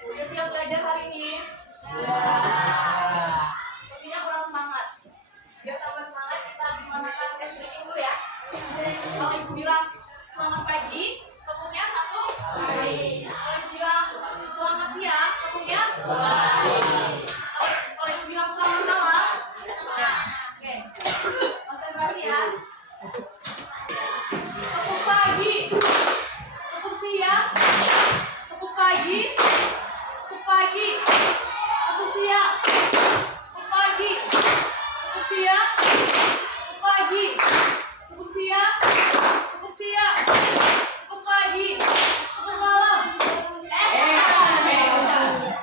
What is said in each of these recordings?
Udah siap belajar hari ini? Sepertinya kurang semangat. Biar tambah semangat kita menggunakan tes reading dulu ya. Kalau ibu bilang selamat pagi, tepuknya 1. Kalau ibu bilang selamat siang, tepuknya 2. Kalau ibu bilang selamat malam, oke. Konsentrasi ya. Tepuk pagi, tepuk siang, tepuk pagi, tepuk pagi, tepuk siang, tepuk pagi, tepuk siang, tepuk pagi, tepuk siang, tepuk siang, tepuk pagi, tepuk malam.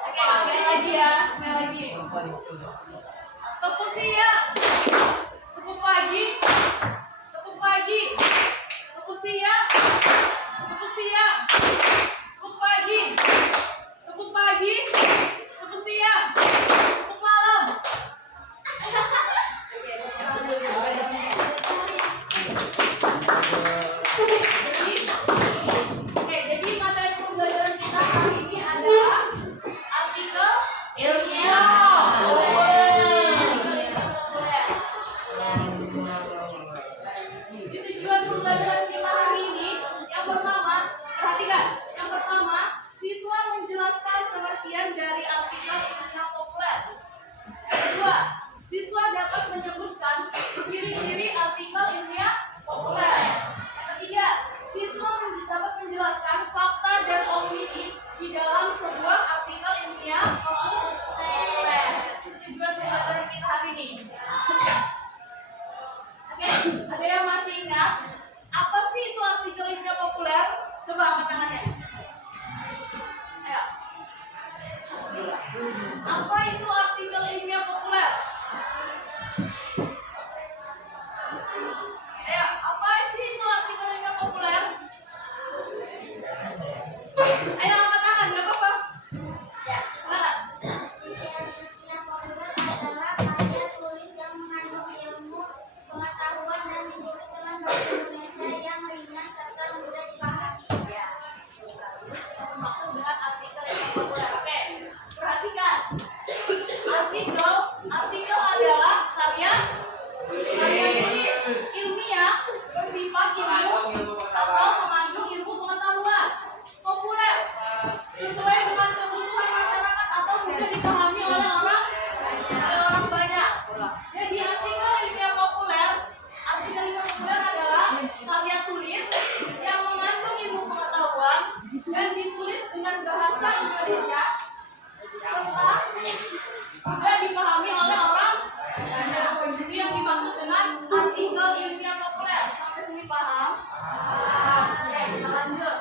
Oke, sekali lagi ya, sekali lagi. Tepuk siang, tepuk pagi, tepuk pagi, tepuk siang, tepuk siang, tepuk pagi, tepuk pagi, tepuk siang, tepuk malam. Jadi materi pembelajaran kita hari ini adalah artikel ilmiah populer. Di tujuan pembelajaran kita hari ini, yang pertama, perhatikan. Yang pertama, siswa menjelaskan pengertian dari artikel ilmiah populer. Yang kedua, siswa dapat menyebutkan ciri-ciri artikel ilmiah populer. Yang ketiga, siswa dapat menjelaskan fakta dan opini di dalam sebuah artikel ilmiah populer. Itu tujuan pembelajaran kita hari ini. Oke, ada yang masih ingat apa sih itu artikel ilmiah populer? Coba angkat tangannya. Ayo. Apa itu artikel ilmiah populer? Ayo, apa sih itu artikel ilmiah populer? Ayo angkat tangan, nggak apa-apa. Ya, silakan. Ilmiah populer adalah karya tulis yang mengandung ilmu, pengetahuan dan ditulis dengan bahasa Indonesia yang ringan serta mudah dipahami. Ya. Maksud dengan artikel ilmiah populer. Oke, perhatikan. Artikel adalah karya tulis ilmiah bersifat ilmu atau mengandung ilmu pengetahuan populer sesuai dengan kebutuhan masyarakat atau sudah dipahami oleh orang banyak. Jadi artikel ilmiah populer adalah karya tulis yang mengandung ilmu pengetahuan dan ditulis dengan bahasa Indonesia serta sudah dipahami oleh orang banyak. Ini yang dimaksud dengan artikel ilmiah populer. Sampai sini paham? Oke, kita lanjut.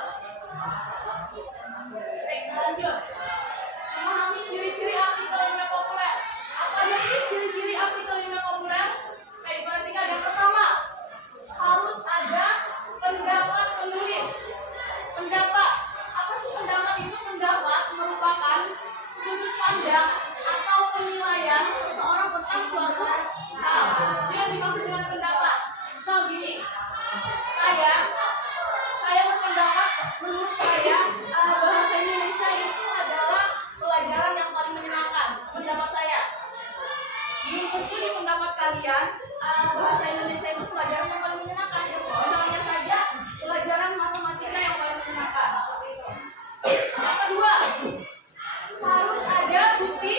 Memahami ciri-ciri artikel ilmiah populer. Apa aja sih ciri-ciri artikel ilmiah populer? Baik, perhatikan. Yang pertama, harus ada pendapat penulis. Pendapat. Apa sih pendapat itu? Pendapat merupakan sudut pandang atau penilaian seseorang tentang suatu hal. Itu yang dimaksud dengan pendapat. Misal gini, saya berpendapat, menurut saya bahasa Indonesia itu adalah pelajaran yang paling menyenangkan. Pendapat saya. Belum tentu di pendapat kalian bahasa Indonesia itu pelajaran yang paling menyenangkan. Misalnya saja pelajaran matematika yang paling menyenangkan. Yang kedua, harus ada bukti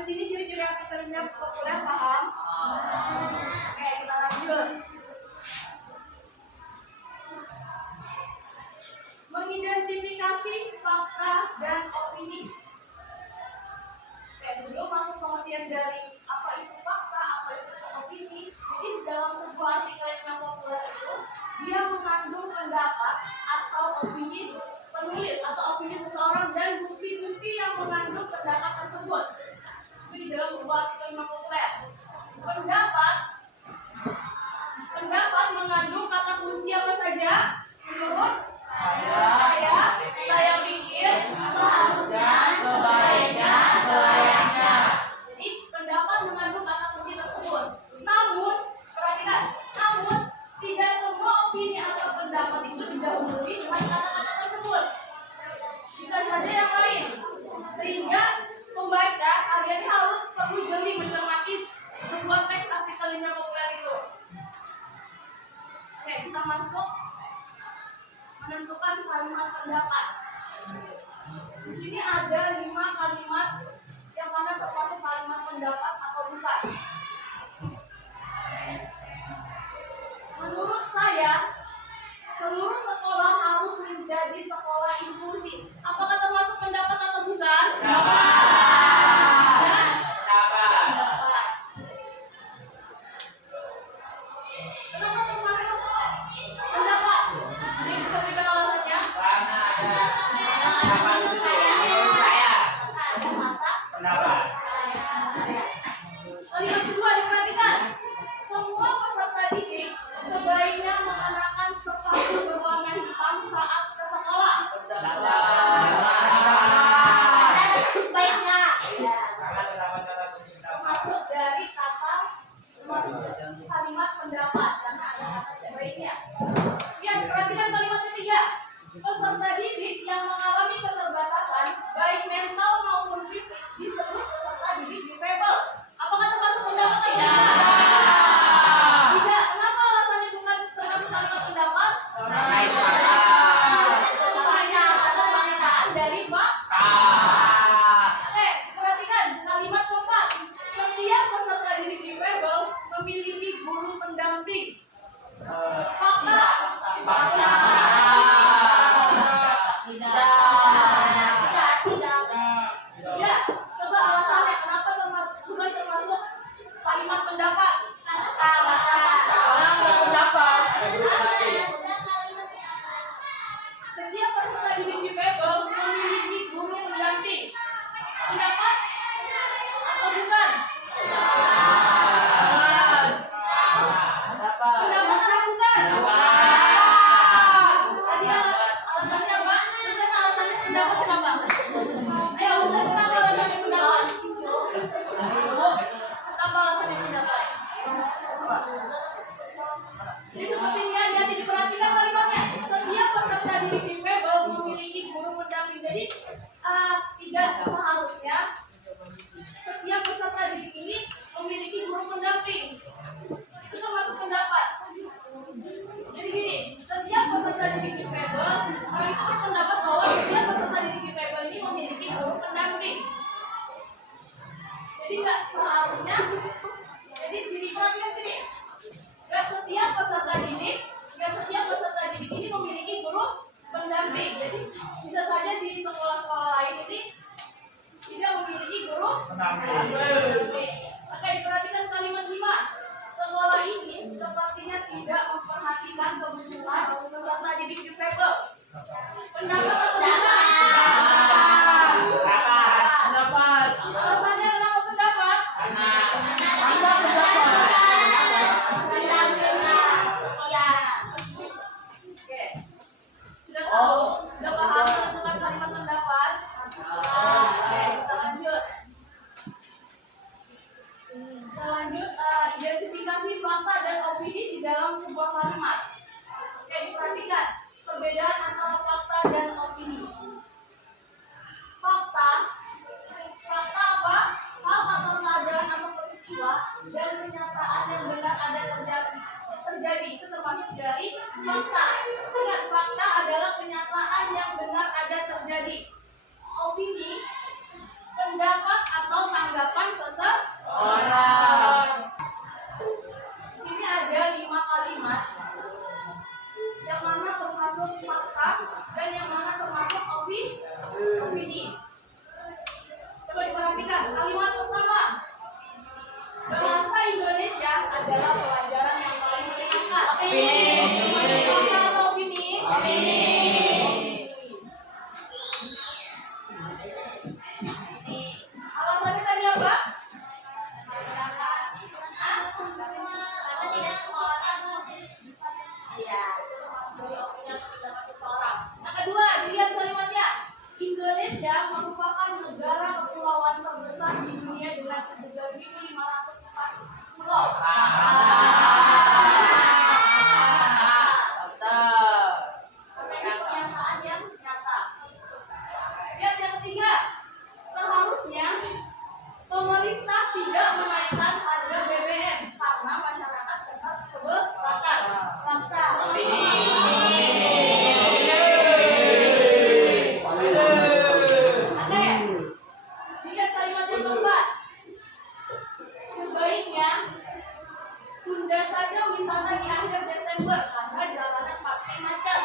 Sampai sini ciri-ciri artikel ilmiah populer paham? Oke, kita lanjut. Mengidentifikasi fakta dan opini. Oke, sebelum masuk pengertian dari apa itu fakta, apa itu opini, jadi dalam sebuah artikel yang populer itu dia mengandung pendapat atau opini penulis atau opini seseorang dan bukti-bukti yang mengandung pendapat tersebut. Jadi dalam sebuah artikel yang populer, pendapat mengandung kata kunci apa saja? Menurut saya pikir, seharusnya, sebaiknya, selayaknya. Jadi pendapat mengandung kata kunci tersebut. Namun, perhatikan, tidak semua opini atau pendapat itu didahului dengan kata-kata tersebut. Bisa saja yang lain. Sehingga pembaca kalian harus perlu jeli mencermati sebuah teks artikel ilmiah populer itu. Oke, kita masuk menentukan kalimat pendapat. Di sini ada 5 kalimat yang mana termasuk kalimat pendapat atau bukan. Menurut saya, seluruh sekolah harus menjadi sekolah inklusif. Apakah termasuk pendapat atau bukan? Pendapat. Kenapa termasuk pendapat? Jadi bisa berikan alasannya? Kalimat kedua diperhatikan. Semua peserta didik sebaiknya mengenakan sepatu berwarna hitam saat ke sekolah. Sebaiknya. Termasuk dari kalimat pendapat karena ada kata sebaiknya. Lihat, perhatikan kalimat ketiga. Peserta didik yang mengalami keterbatasan baik mental maupun fisik disebut peserta didik difabel. Apakah termasuk pendapat atau tidak? Tidak. Kenapa alasannya bukan termasuk kalimat pendapat? Dari fakta. Oke, perhatikan kalimat keempat. Setiap peserta didik difabel memiliki guru pendamping. Fakta. Ya, coba alasannya kenapa bukan termasuk kalimat pendapat? Pendapat. Setiap peserta didik difabel memiliki guru pendamping. Pendapat atau bukan? Pendapat atau bukan? Tadi alasannya apa? Ustaz alasannya pendapat kenapa? Ayo Ustaz, kenapa alasannya pendapat? Kenapa alasannya pendapat? Jadi seperti ini aja, diperhatikan kalimatnya. Setiap peserta didik difabel memiliki guru pendamping. Jadi tidak seharusnya setiap peserta didik ini memiliki guru pendamping. Itu termasuk pendapat. Jadi gini, setiap peserta didik difabel, orang itu berpendapat bahwa setiap peserta didik difabel ini memiliki guru pendamping. Jadi nggak seharusnya. Jadi diperhatikan sini. Nggak setiap peserta didik ini memiliki guru pendamping. Jadi bisa saja di sekolah-sekolah lain ini tidak memiliki guru pendamping. Oke, perhatikan kalimat 5. Sekolah ini sepertinya tidak memperhatikan kebutuhan peserta didik difabel. Pendapat atau bukan? Pendapat. Alasannya kenapa pendapat? Oke. Sudah tahu? Sudah paham tentang kalimat pendapat? Oke, kita lanjut. Identifikasi fakta dan opini di dalam sebuah kalimat. Oke, diperhatikan perbedaan antara fakta dan opini. Fakta apa? Hal atau keadaan atau peristiwa dan kenyataan yang benar ada terjadi. Itu termasuk dari fakta. Ingat, fakta adalah kenyataan yang benar ada terjadi. Opini, pendapat atau tanggapan ketiga, seharusnya pemerintah tidak menaikkan harga BBM karena masyarakat tetap keberatan. Fakta. Oke. Lihat kalimat yang keempat. Sebaiknya tunda saja wisata di akhir Desember karena jalanan pasti macet.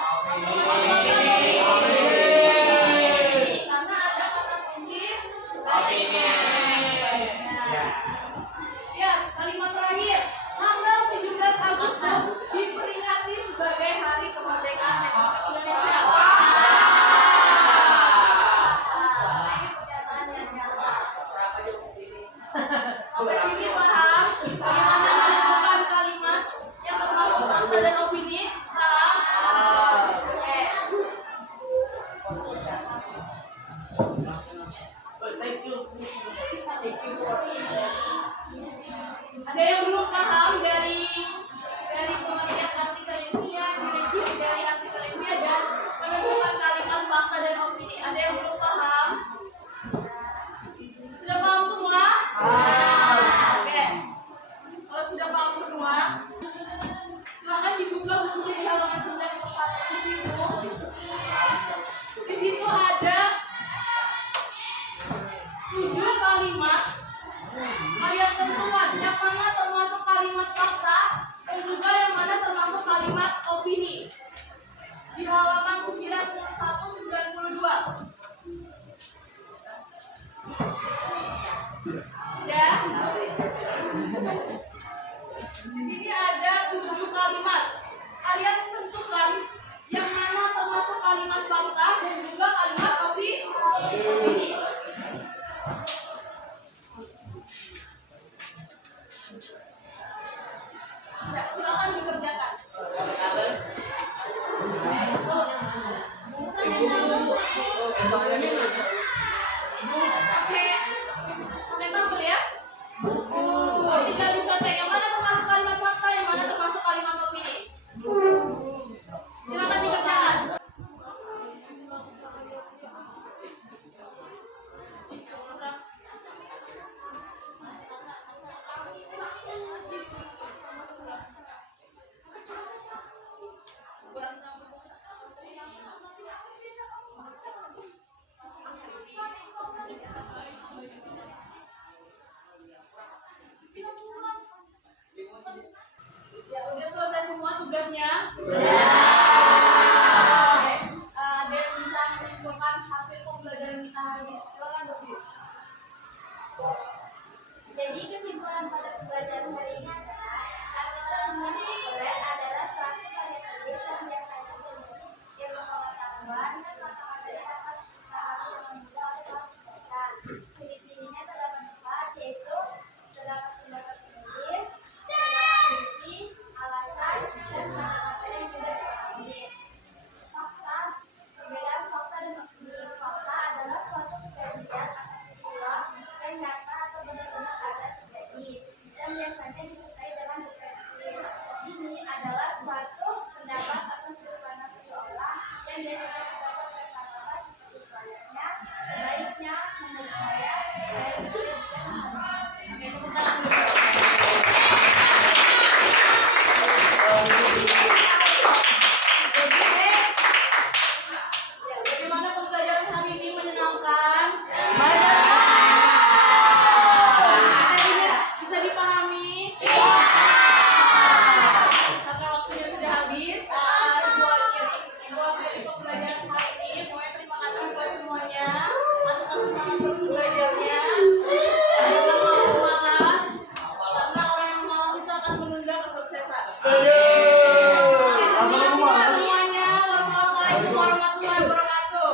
Karena ada kata kunci lainnya. Ya, kalimat terakhir. Tanggal 17 Agustus diperingati sebagai Hari Kemerdekaan Republik Indonesia. Ini pernyataan yang nyata. Sampai sini paham bagaimana menentukan kalimat yang termasuk fakta dan opini? Paham? Oke. Ada yang belum paham dari pengertian artikel ilmiah, ciri-ciri dari artikel ilmiah dan menentukan kalimat fakta dan opini? Ada yang belum paham? Sudah paham semua? Oke. Kalau sudah paham semua, silakan dibuka bukunya di halaman 91 di situ. Di situ ada 7 kalimat kalian tentukan yang mana termasuk kalimat fakta dan juga yang mana termasuk kalimat opini. Di halaman 91-92. Ya. Di sini ada 7 kalimat. Kalian tentukan yang mana termasuk kalimat fakta dan juga kalimat opini. Ya, silakan dikerjakan. Pakai tabel ya. Tinggal dicontek yang mana termasuk kalimat fakta, yang mana termasuk kalimat opini. Silakan dikerjakan. Ya, udah selesai semua tugasnya? Sudah. Ada yang bisa menyimpulkan hasil pembelajaran kita hari ini? Silakan, Dokter. Jadi kesimpulan pada pembelajaran hari ini adalah artikel ilmiah populer adalah suatu karya tulis yang biasanya berisi ilmu pengetahuan dan pengalaman dari dapat tahap yang dimulai oleh orang membaca. Ciri-cirinya terdapat 4, yaitu terdapat pendapat penulis, terdapat bukti, alasan, dan materi yang sudah dipahami. Fakta, perbedaan fakta dan opini. Fakta adalah suatu kejadian atau peristiwa yang nyata atau benar-benar ada terjadi dan biasanya disertai dengan deskripsi. Opini adalah suatu pendapat atau sudut pandang seseorang yang biasanya terdapat kata-kata seperti selayaknya, sebaiknya, menurut saya, dan Oke, tepuk tangan dulu. Ya, bagaimana pembelajaran hari ini? Menyenangkan? Materinya bisa dipahami? Karena waktunya sudah habis, buat dari pembelajaran hari ini, pokoknya terima kasih buat semuanya. Atau semangat terus belajarnya. Jangan malas semangat, karena orang yang malas itu akan menunda kesuksesan. Oke, terima kasih semuanya. Wassalamualaikum warahmatullahi wabarakatuh.